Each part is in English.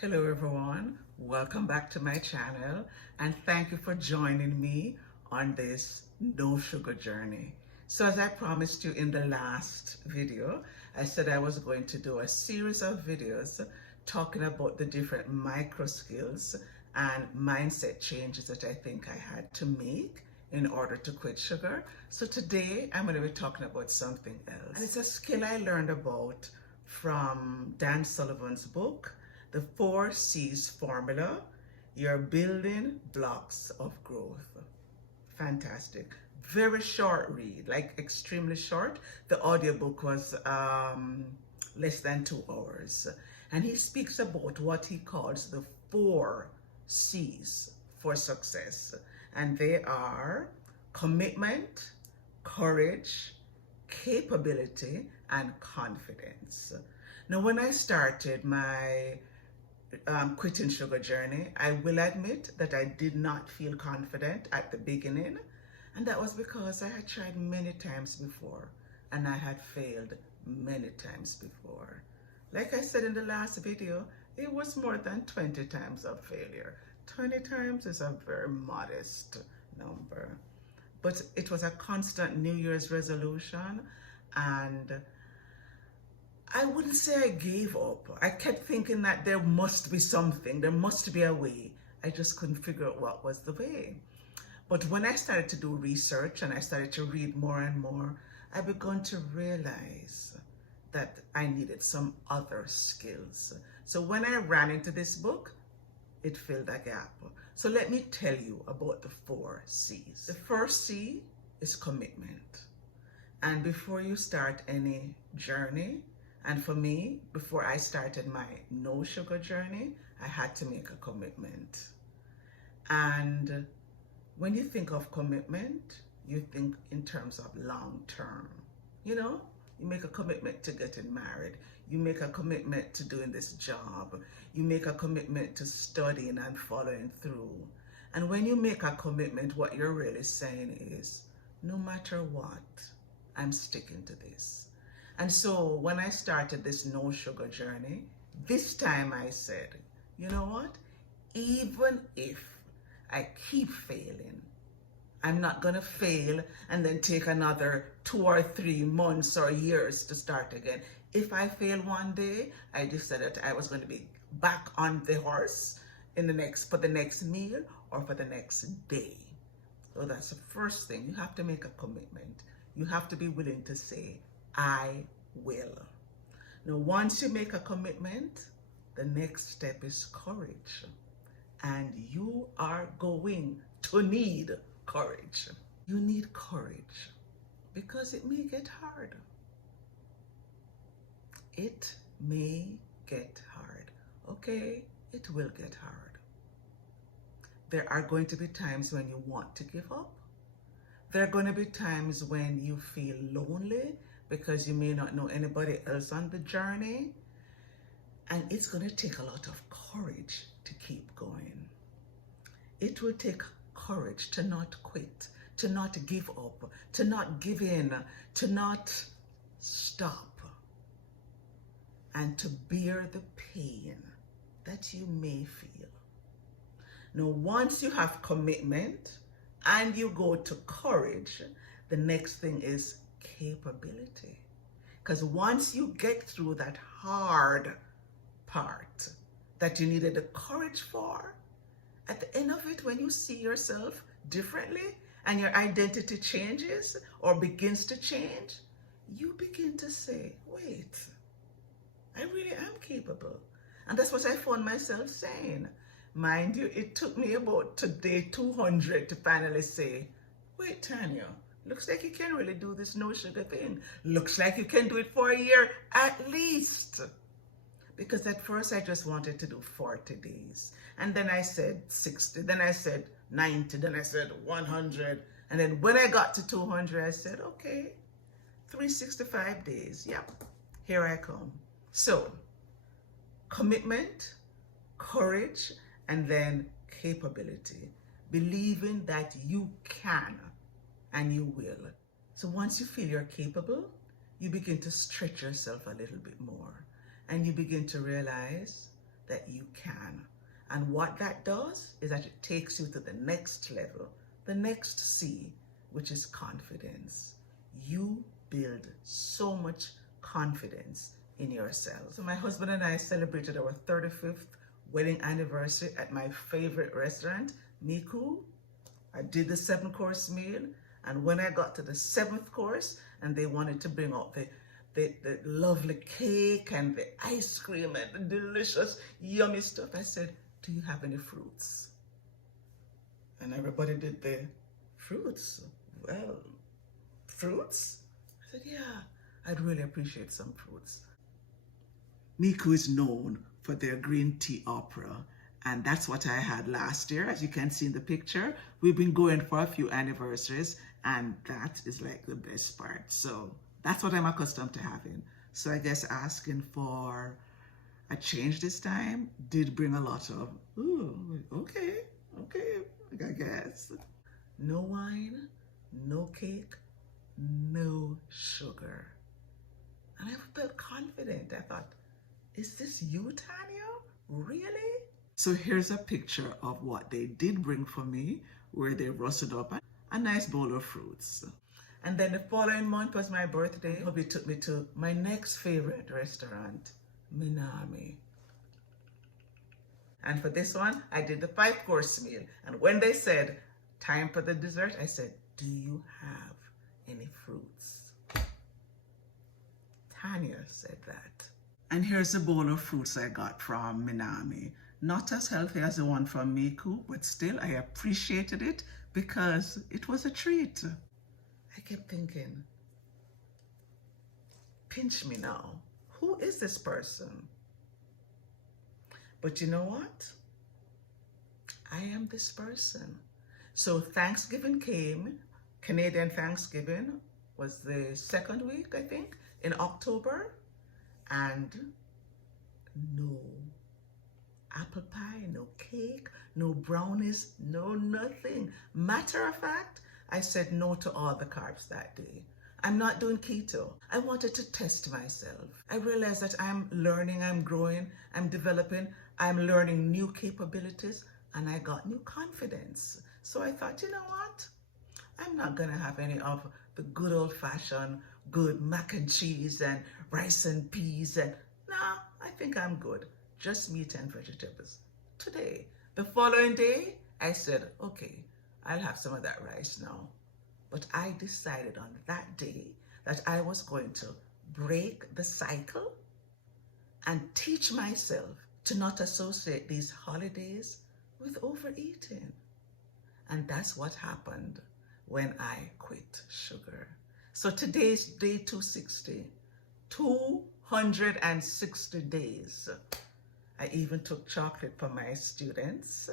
Hello everyone, welcome back to my channel and thank you for joining me on this no sugar journey. So as I promised you in the last video, I said I was going to do a series of videos talking about the different micro skills and mindset changes that I think I had to make in order to quit sugar. So today I'm going to be talking about something else. And it's a skill I learned about from Dan Sullivan's book, The 4 C's Formula, Your Building Blocks of Growth. Fantastic. Very short read, like extremely short. The audiobook was less than 2 hours. And he speaks about what he calls the 4 C's for success. And they are commitment, courage, capability, and confidence. Now, when I started my quitting sugar journey, I will admit that I did not feel confident at the beginning, and that was because I had tried many times before and I had failed many times before. Like I said in the last video, it was more than 20 times of failure. 20 times is a very modest number, but it was a constant New Year's resolution, and I wouldn't say I gave up. I kept thinking that there must be something, there must be a way. I just couldn't figure out what was the way. But when I started to do research and I started to read more and more, I began to realize that I needed some other skills. So when I ran into this book, it filled a gap. So let me tell you about the 4 C's. The first C is commitment. And before you start any journey, and for me, before I started my no sugar journey, I had to make a commitment. And when you think of commitment, you think in terms of long term. You know, you make a commitment to getting married. You make a commitment to doing this job. You make a commitment to studying and following through. And when you make a commitment, what you're really saying is, no matter what, I'm sticking to this. And so when I started this no sugar journey, this time I said, you know what? Even if I keep failing, I'm not going to fail and then take another 2 or 3 months or years to start again. If I fail one day, I decided that I was going to be back on the horse for the next meal or for the next day. So that's the first thing. You have to make a commitment. You have to be willing to say, I will. Now, once you make a commitment, the next step is courage. And you are going to need courage. You need courage because it may get hard. It may get hard. Okay, it will get hard. There are going to be times when you want to give up. There are going to be times when you feel lonely because you may not know anybody else on the journey. And it's going to take a lot of courage to keep going. It will take courage to not quit, to not give up, to not give in, to not stop, and to bear the pain that you may feel. Now, once you have commitment and you go to courage, the next thing is capability. Because once you get through that hard part that you needed the courage for, at the end of it, when you see yourself differently and your identity changes or begins to change, you begin to say, wait, I really am capable. And that's what I found myself saying. Mind you, it took me about to day 200 to finally say, wait, Tanya, looks like you can really do this no sugar thing. Looks like you can do it for a year at least. Because at first I just wanted to do 40 days. And then I said 60, then I said 90, then I said 100. And then when I got to 200, I said, okay, 365 days. Yep, here I come. So, commitment, courage, and then capability. Believing that you can and you will. So once you feel you're capable, you begin to stretch yourself a little bit more. And you begin to realize that you can. And what that does is that it takes you to the next level, the next C, which is confidence. You build so much confidence in yourself. So my husband and I celebrated our 35th wedding anniversary at my favorite restaurant, Miku. I did the 7-course meal, and when I got to the 7th course and they wanted to bring out the lovely cake and the ice cream and the delicious yummy stuff, I said, do you have any fruits? And everybody did the fruits. Well, fruits? I said, yeah, I'd really appreciate some fruits. Miku is known for their green tea opera, and that's what I had last year. As you can see in the picture, we've been going for a few anniversaries, and that is like the best part. So that's what I'm accustomed to having. So I guess asking for a change this time did bring a lot of, ooh, okay, I guess. No wine, no cake, no sugar. And I felt confident. I thought, is this you, Tanya? Really? So here's a picture of what they did bring for me, where they roasted up a nice bowl of fruits. And then the following month was my birthday. Hubby took me to my next favorite restaurant, Minami. And for this one, I did the 5-course meal. And when they said, time for the dessert, I said, do you have any fruits? Tanya said that. And here's a bowl of fruits I got from Minami. Not as healthy as the one from Miku, but still I appreciated it because it was a treat. I kept thinking, pinch me now. Who is this person? But you know what? I am this person. So Thanksgiving came. Canadian Thanksgiving was the 2nd week, I think, in October. And no apple pie, no cake, no brownies, no nothing. Matter of fact, I said no to all the carbs that day. I'm not doing keto. I wanted to test myself. I realized that I'm learning, I'm growing, I'm developing, I'm learning new capabilities, and I got new confidence. So I thought, you know what? I'm not gonna have any of the good old-fashioned good mac and cheese and rice and peas and nah, I think I'm good. Just meat and vegetables today. The following day, I said, okay, I'll have some of that rice now. But I decided on that day that I was going to break the cycle and teach myself to not associate these holidays with overeating. And that's what happened when I quit sugar. So today's day 260, 260 days. I even took chocolate for my students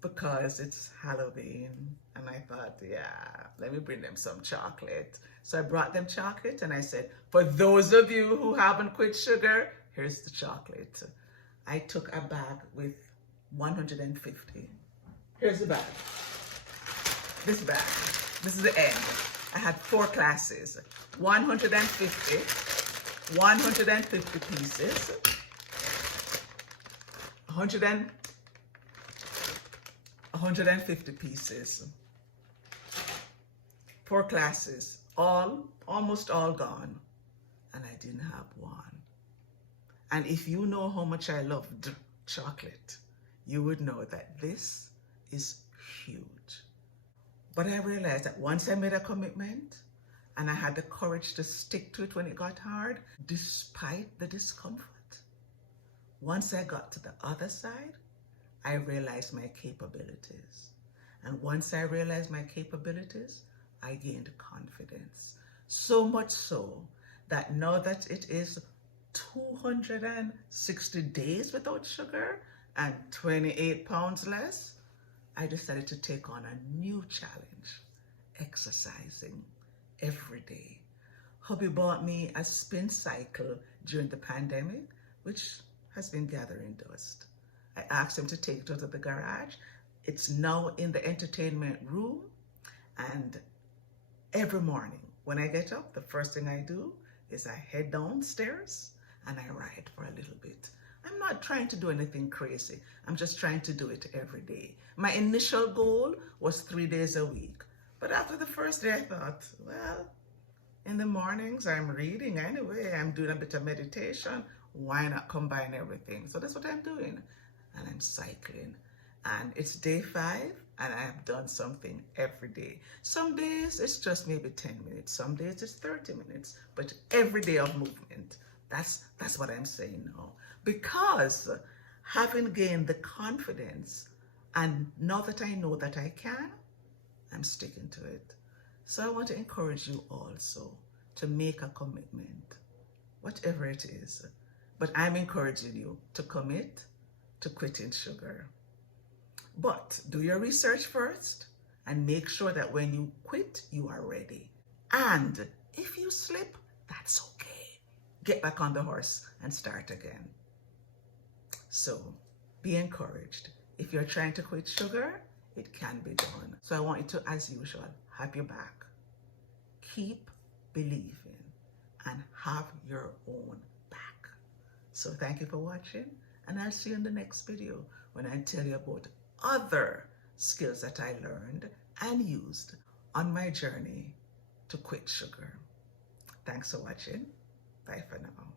because it's Halloween, and I thought, yeah, let me bring them some chocolate. So I brought them chocolate, and I said, for those of you who haven't quit sugar, here's the chocolate. I took a bag with 150. Here's the bag. This bag. This is the end. I had 4 classes. 150 pieces. 150 pieces. 4 classes, almost all gone, and I didn't have one. And if you know how much I loved chocolate, you would know that this is huge. But I realized that once I made a commitment and I had the courage to stick to it when it got hard, despite the discomfort, once I got to the other side, I realized my capabilities. And once I realized my capabilities, I gained confidence. So much so that now that it is 260 days without sugar and 28 pounds less, I decided to take on a new challenge, exercising every day. Hubby bought me a spin cycle during the pandemic, which has been gathering dust. I asked him to take it out of the garage. It's now in the entertainment room, and every morning when I get up, the first thing I do is I head downstairs and I ride for a little bit. I'm not trying to do anything crazy. I'm just trying to do it every day. My initial goal was 3 days a week. But after the first day, I thought, well, in the mornings, I'm reading anyway. I'm doing a bit of meditation. Why not combine everything? So that's what I'm doing. And I'm cycling. And it's day 5, and I have done something every day. Some days it's just maybe 10 minutes. Some days it's 30 minutes. But every day of movement. That's what I'm saying now. Because having gained the confidence, and now that I know that I can, I'm sticking to it. So I want to encourage you also to make a commitment, whatever it is. But I'm encouraging you to commit to quitting sugar. But do your research first and make sure that when you quit, you are ready. And if you slip, that's okay. Get back on the horse and start again. So be encouraged. If you're trying to quit sugar, it can be done. So I want you to, as usual, have your back. Keep believing and have your own back. So thank you for watching, and I'll see you in the next video when I tell you about other skills that I learned and used on my journey to quit sugar. Thanks for watching. Bye for now.